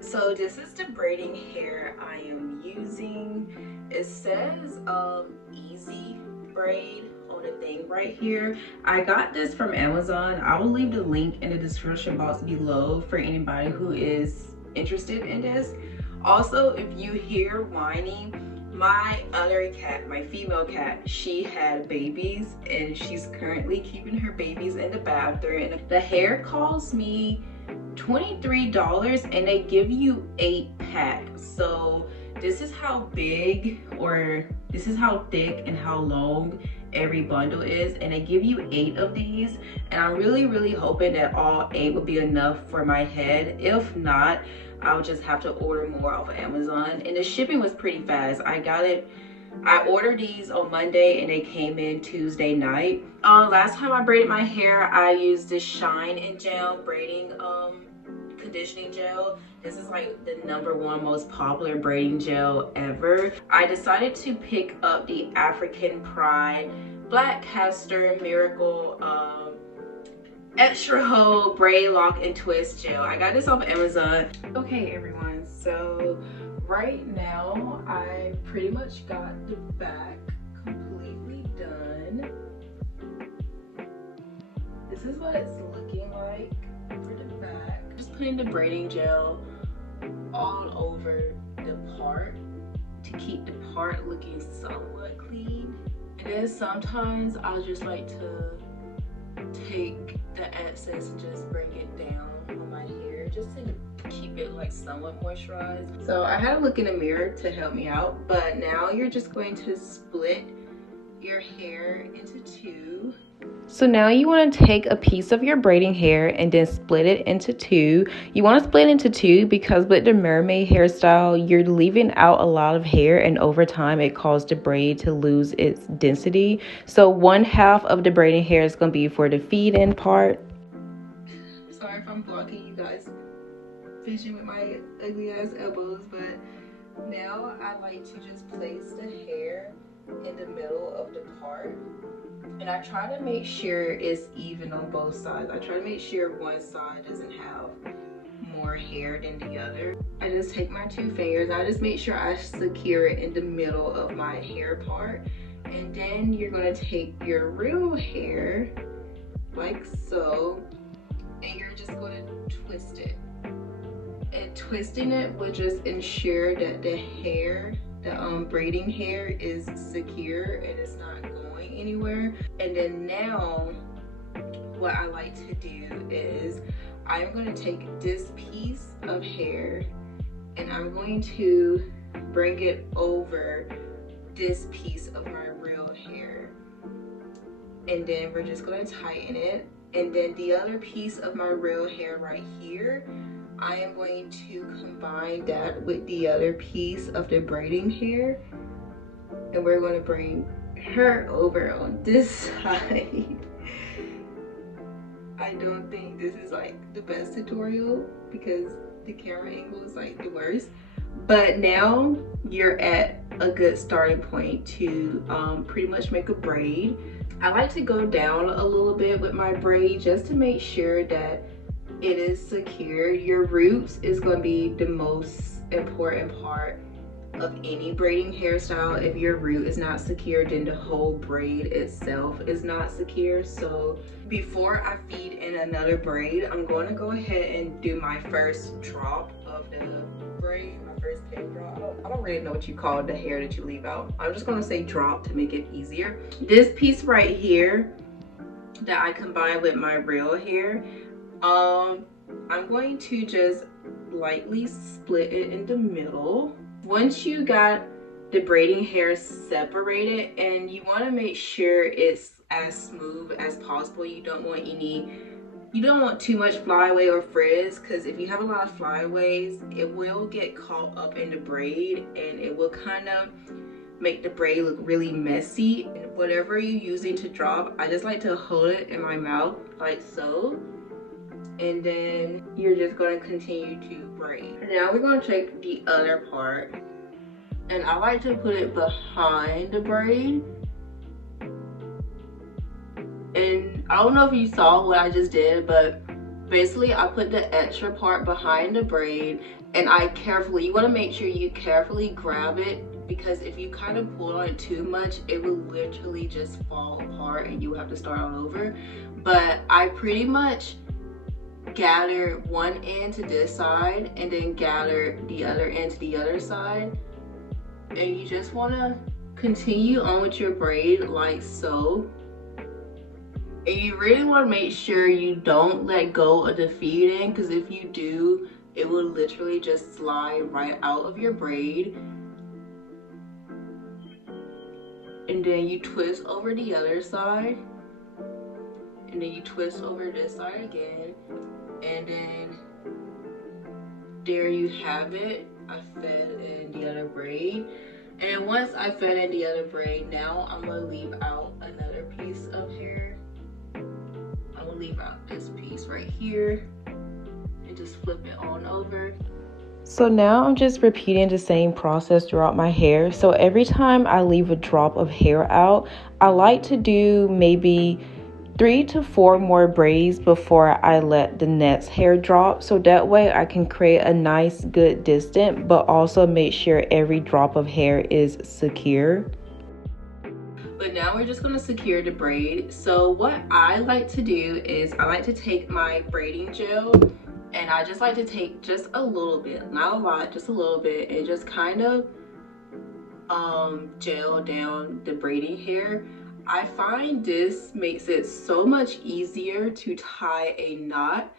So this is the braiding hair I am using. It says easy braid on the thing right here. I got this from Amazon. I will leave the link in the description box below for anybody who is interested in this. Also, if you hear whining, my other cat, my female cat, she had babies and she's currently keeping her babies in the bathroom. And the hair cost me $23 and they give you 8 packs. So this is how big, or this is how thick and how long every bundle is, and they give you 8 of these, and I'm really hoping that all 8 will be enough for my head. If not, I'll just have to order more off of Amazon. And the shipping was pretty fast. I ordered these on Monday and they came in Tuesday night. Last time I braided my hair, I used this Shine and Gel braiding conditioning gel. This is like the #1 most popular braiding gel ever. I decided to pick up the African Pride Black Castor Miracle Extra Hold Braid Lock and Twist Gel. I got this off Amazon. Okay everyone, so right now I pretty much got the back completely done. This is what it's looking like for the back. Just putting the braiding gel all over the part to keep the part looking somewhat clean. And then sometimes I just like to take the excess and just bring it down on my hair just to keep it like somewhat moisturized. So I had to look in the mirror to help me out, but now you're just going to split your hair into 2. So now you want to take a piece of your braiding hair and then split it into 2. You want to split it into 2 because with the mermaid hairstyle, you're leaving out a lot of hair, and over time it causes the braid to lose its density. So 1/2 of the braiding hair is going to be for the feed-in part. Sorry if I'm blocking you guys fishing with my ugly ass elbows, but now I like to just place the hair in the middle of the part. And I try to make sure it's even on both sides. I try to make sure one side doesn't have more hair than the other. I just take my 2 fingers. I just make sure I secure it in the middle of my hair part. And then you're gonna take your real hair, like so, and you're just gonna twist it. And twisting it will just ensure that the hair, the braiding hair is secure and it's not going anywhere. And then now what I like to do is I'm going to take this piece of hair and I'm going to bring it over this piece of my real hair, and then we're just going to tighten it. And then the other piece of my real hair right here, I am going to combine that with the other piece of the braiding hair, and we're going to bring her over on this side. I don't think this is like the best tutorial because the camera angle is like the worst, but now you're at a good starting point to pretty much make a braid. I like to go down a little bit with my braid just to make sure that it is secure. Your roots is going to be the most important part of any braiding hairstyle. If your root is not secure, then the whole braid itself is not secure. So before I feed in another braid, I'm going to go ahead and do my first drop of the braid, my first pin drop. I don't really know what you call the hair that you leave out. I'm just going to say drop to make it easier. This piece right here that I combined with my real hair, I'm going to just lightly split it in the middle. Once you got the braiding hair separated, and you want to make sure it's as smooth as possible. You don't want too much flyaway or frizz, because if you have a lot of flyaways, it will get caught up in the braid and it will kind of make the braid look really messy. And whatever you're using to drop, I just like to hold it in my mouth like so, and then you're just going to continue to braid. Now we're going to take the other part, and I like to put it behind the braid. And I don't know if you saw what I just did, but Basically, I put the extra part behind the braid, and you want to make sure you carefully grab it, because if you kind of pull on it too much, it will literally just fall apart and you have to start all over. But I pretty much gather one end to this side and then gather the other end to the other side, and you just want to continue on with your braid like so. And you really want to make sure you don't let go of the feed in, because if you do, it will literally just slide right out of your braid. And then you twist over the other side, and then you twist over this side again, and then there you have it. I fed in the other braid, and once I fed in the other braid, now I'm gonna leave out another piece of hair. I'm gonna leave out this piece right here and just flip it on over. So now I'm just repeating the same process throughout my hair. So every time I leave a drop of hair out, I like to do maybe 3 to 4 more braids before I let the next hair drop. So that way I can create a nice good distance, but also make sure every drop of hair is secure. But now we're just going to secure the braid. So what I like to do is I like to take my braiding gel, and I just like to take just a little bit, not a lot, just a little bit, and just kind of gel down the braiding hair. I find this makes it so much easier to tie a knot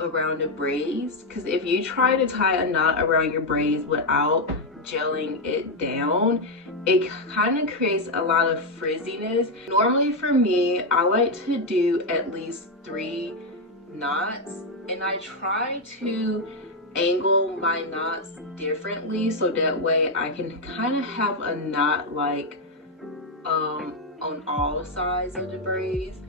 around the braids, because if you try to tie a knot around your braids without gelling it down, it kind of creates a lot of frizziness. Normally for me, I like to do at least 3 knots, and I try to angle my knots differently so that way I can kind of have a knot like on all sides of the braids.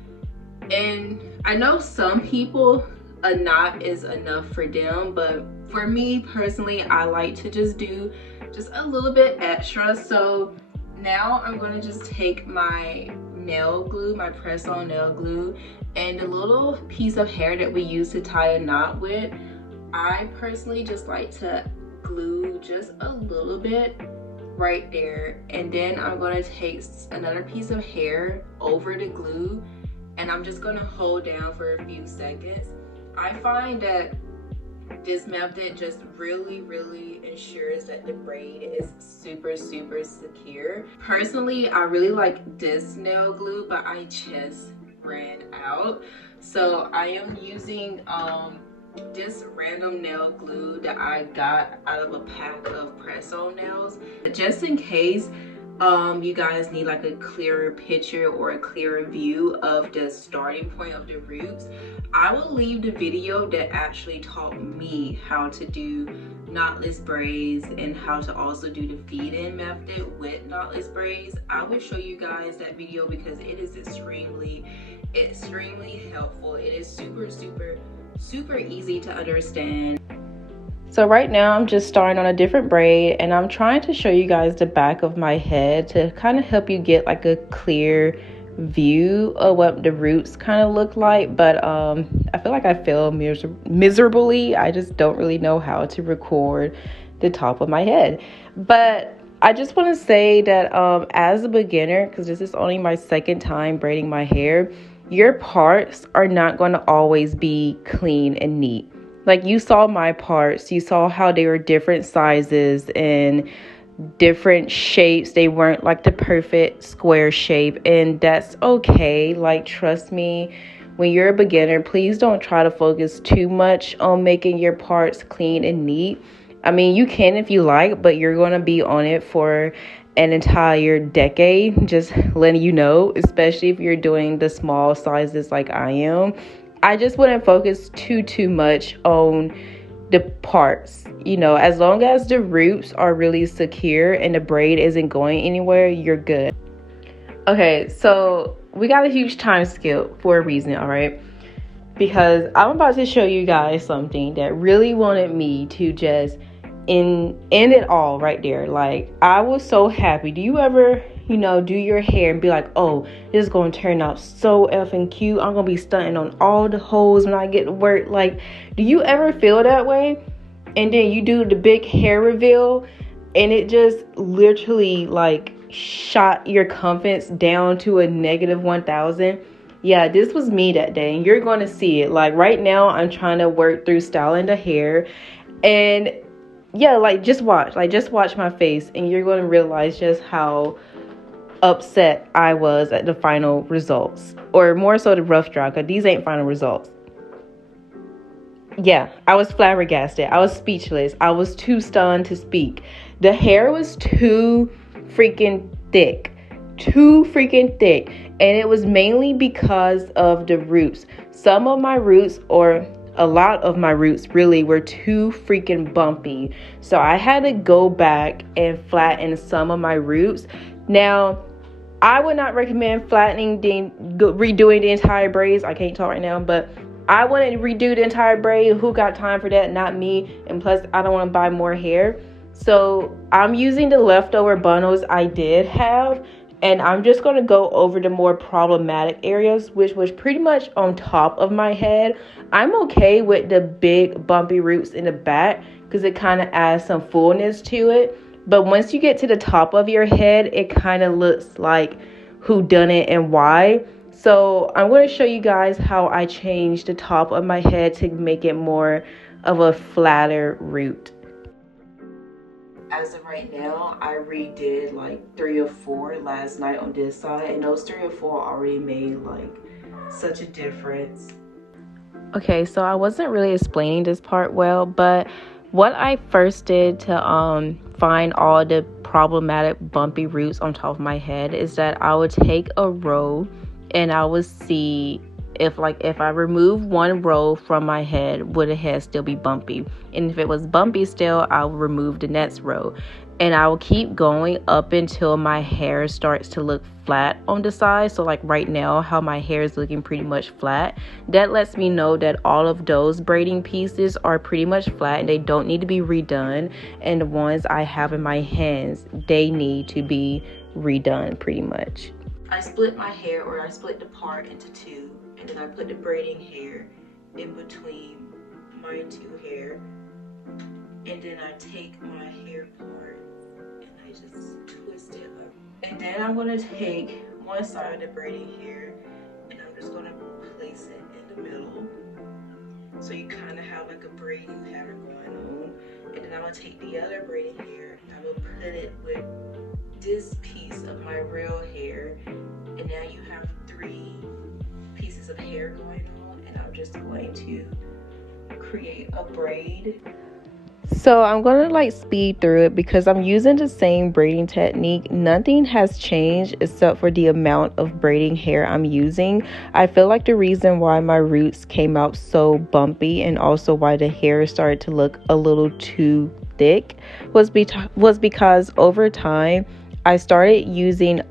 And I know some people, a knot is enough for them, but for me personally, I like to just do just a little bit extra. So now I'm going to just take my nail glue, my press-on nail glue, and the little piece of hair that we use to tie a knot with, I personally just like to glue just a little bit right there, and then I'm going to take another piece of hair over the glue, and I'm just going to hold down for a few seconds. I find that this method just really ensures that the braid is super secure. Personally, I really like this nail glue, but I just ran out, so I am using this random nail glue that I got out of a pack of press-on nails, just in case you guys need like a clearer picture or a clearer view of the starting point of the roots. I will leave the video that actually taught me how to do knotless braids and how to also do the feed-in method with knotless braids. I will show you guys that video because it is extremely helpful. It is super easy to understand. So right now I'm just starting on a different braid, and I'm trying to show you guys the back of my head to kind of help you get like a clear view of what the roots kind of look like. But I feel like I failed miserably. I just don't really know how to record the top of my head. But I just want to say that as a beginner, because this is only my second time braiding my hair, your parts are not going to always be clean and neat. Like, you saw my parts, you saw how they were different sizes and different shapes. They weren't like the perfect square shape, and that's okay. Like, trust me, when you're a beginner, please don't try to focus too much on making your parts clean and neat. I mean, you can if you like, but you're going to be on it for an entire decade, just letting you know, especially if you're doing the small sizes like I am. I just wouldn't focus too much on the parts. You know, as long as the roots are really secure and the braid isn't going anywhere, you're good. Okay, so we got a huge time skip for a reason, all right? Because I'm about to show you guys something that really wanted me to just end it all right there. Like, I was so happy. Do you ever do your hair and be like, oh, this is going to turn out so effing cute. I'm going to be stunting on all the hoes when I get to work. Like, do you ever feel that way? And then you do the big hair reveal and it just literally like shot your confidence down to a negative 1,000. Yeah, this was me that day, and you're going to see it. Like right now, I'm trying to work through styling the hair, and yeah, like just watch my face, and you're going to realize just how upset I was at the final results, or more so the rough draft, because these ain't final results. Yeah, I was flabbergasted. I was speechless. I was too stunned to speak. The hair was too freaking thick. And it was mainly because of the roots. Some of my roots, or a lot of my roots really, were too freaking bumpy. So I had to go back and flatten some of my roots. Now, I would not recommend redoing the entire braids. I can't talk right now, but I wouldn't redo the entire braid. Who got time for that? Not me. And plus, I don't want to buy more hair. So I'm using the leftover bundles I did have, and I'm just going to go over the more problematic areas, which was pretty much on top of my head. I'm okay with the big bumpy roots in the back because it kind of adds some fullness to it. But once you get to the top of your head, it kind of looks like who done it and why. So I'm going to show you guys how I changed the top of my head to make it more of a flatter root. As of right now, I redid like 3 or 4 last night on this side, and those 3 or 4 already made like such a difference. Okay, so I wasn't really explaining this part well, but what I first did to find all the problematic bumpy roots on top of my head is that I would take a row and I would see if I remove one row from my head, would the head still be bumpy? And if it was bumpy still, I will remove the next row. And I will keep going up until my hair starts to look flat on the side. So like right now, how my hair is looking pretty much flat. That lets me know that all of those braiding pieces are pretty much flat and they don't need to be redone. And the ones I have in my hands, they need to be redone pretty much. I split my hair, or I split the part into 2, and then I put the braiding hair in between my 2 hair, and then I take my hair part and I just twist it up, and then I'm going to take one side of the braiding hair and I'm just going to place it in the middle, so you kind of have like a braiding pattern going on. And then I'm going to take the other braiding hair and I will put it with this piece of my real hair, and now you have 3 pieces of hair going on, and I'm just going to create a braid. So I'm going to like speed through it because I'm using the same braiding technique. Nothing has changed except for the amount of braiding hair I'm using. I feel like the reason why my roots came out so bumpy and also why the hair started to look a little too thick was because over time I started using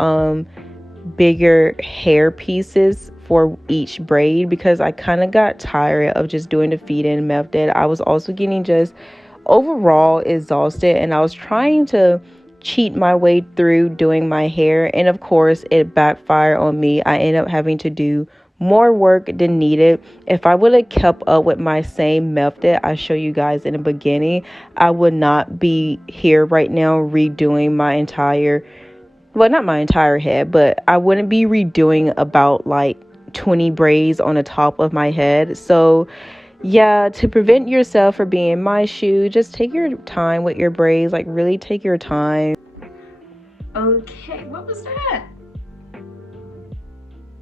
bigger hair pieces for each braid because I kind of got tired of just doing the feed-in method. I was also getting just overall exhausted, and I was trying to cheat my way through doing my hair, and of course it backfired on me. I ended up having to do more work than needed. If I would have kept up with my same method I showed you guys in the beginning, I would not be here right now redoing my entire, well, not my entire head, but I wouldn't be redoing about like 20 braids on the top of my head. So yeah, to prevent yourself from being in my shoe, just take your time with your braids. Like really take your time. Okay, what was that?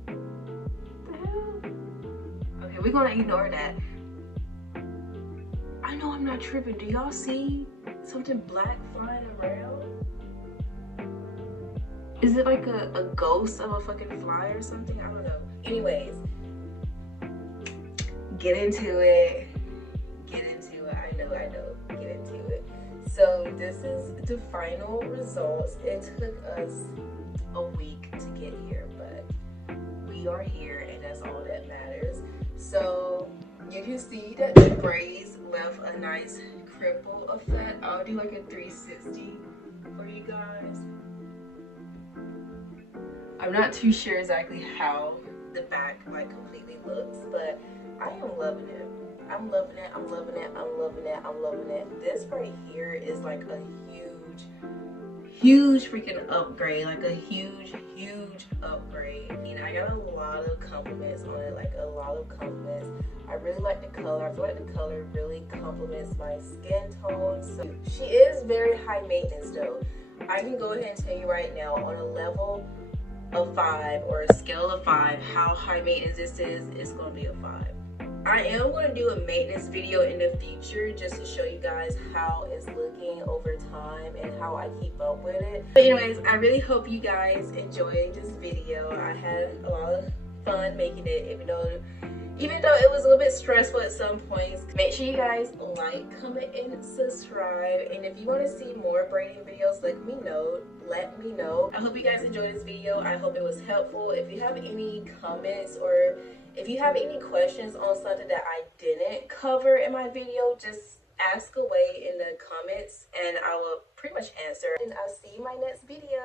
The hell? Okay, we're gonna ignore that. I know I'm not tripping. Do y'all see something black flying around? Is it like a ghost of a fucking fly or something? I don't know. Anyways, get into it. I know. Get into it. So this is the final results. It took us a week to get here, but we are here, and that's all that matters. So you can see that the braids left a nice cripple effect. I'll do like a 360 for you guys. I'm not too sure exactly how the back like completely looks, but I am loving it. I'm loving it. I'm loving it. I'm loving it. I'm loving it. This right here is like a huge freaking upgrade, like a huge upgrade. And I got a lot of compliments on it, like a lot of compliments. I really like the color. I feel like the color really complements my skin tone. So she is very high maintenance though. I can go ahead and tell you right now, on a level of 5 or a scale of 5, how high maintenance this is, it's going to be a 5. I am going to do a maintenance video in the future just to show you guys how it's looking over time and how I keep up with it. But anyways, I really hope you guys enjoyed this video. I had a lot of fun making it, even though it was a little bit stressful at some points. Make sure you guys like, comment, and subscribe. And if you want to see more braiding videos, let me know. I hope you guys enjoyed this video. I hope it was helpful. If you have any comments or if you have any questions on something that I didn't cover in my video, just ask away in the comments and I will pretty much answer. And I'll see you in my next video.